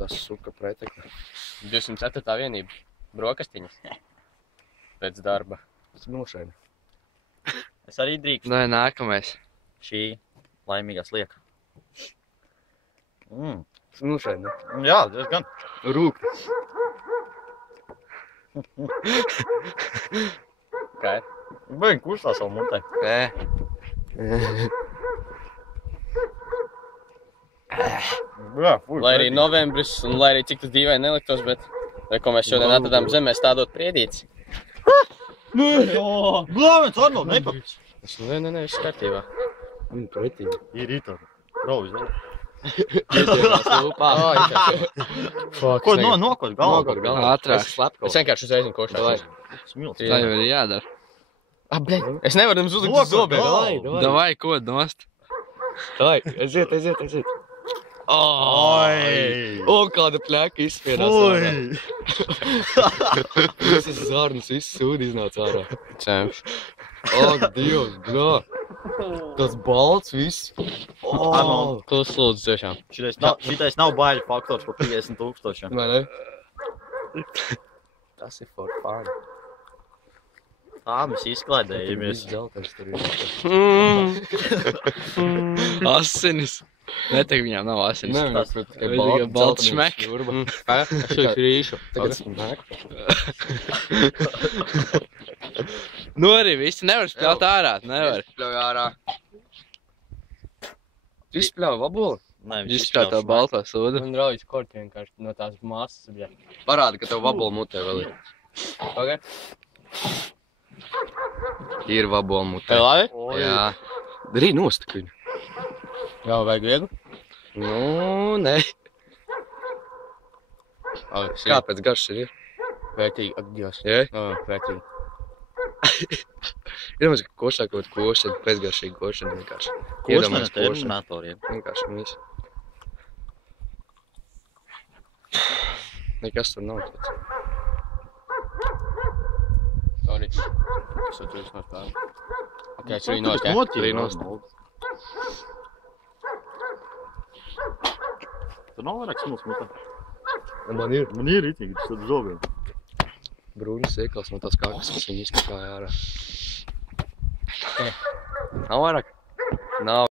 tas suka pretekli. 204. vienība. Brokastiņas. Pēc darba. Tas nošaini. Es arī drīkstu. Nē, nākamais. Šī laimīgā slieka. Tas nošaini. Jā, diezgan. Rūk. Kā ir? Baigi kustā savu mutē. Jā, fuj. Lai arī novembris, un lai arī cik tas dīvaini neliktos, bet ko mēs šodien atradām zemē stādot priedītes. Blāvens, Arnold, nepapis. Nē, viss kārtībā. Viņa pretīgi. Ir rītā. Rauvis, vēl. Ko nokot galvā? Ātrāk. Es vienkārši uzreiz un košā. Smilts. Tā jau ir jādara. Es nevaru jums uzlikt uz zobiem. Davai, ko nost? Davai, aiziet. O, kāda pļēka izspierās ārā. Visas zārnas, viss sūdi iznāca ārā. Cēmš. Ak, Dievs, bļā. Tas balts viss. Arnold, Klus lūdzu tiešām. šitais nav baiļu faktors par 50 000. Vai ne? Tas ir for fun. Tā, mēs izklaidējamies. Viss dzeltens tur ir. Asinis. Netek viņām nav asinis. Nē, Tas- bet tikai balts šmek. Es šeit rīšu. Tagad smek. Nu arī visi nevar spļaut ārā, nevar. Spļauj ārā. Tu izspļauj vaboli? Nē, Viņš spļaut tā baltā sūda. Un raujas korti vienkārši no tās māsas. Parādi, ka tev vaboli mutē vēl ir. Okay. Ir vaboli mutē. Tev labi? Jā. Darī nost viņu. Jā, vajag viegli? Nu, nē. Kāpēc garš ir? Vērtīgi, ak, Dievs. Jā? Vērtīgi. Ir mums košā kaut košana, pēcgaršīgi košana vienkārši. Košana Iedomājies terminatoriem. Vienkārši un viss. Nekas tur nav tāds. Sorry. Es to visu nospēju. Ok, es arī nost, jā? Arī nost. Tur nav vairāk smilts mutē. Man ir Man ir rītīgi, tas tad zobiem. brūnas iekals no tās kākas, kas viņi izkakāja ārā. Nav vairāk? Nav.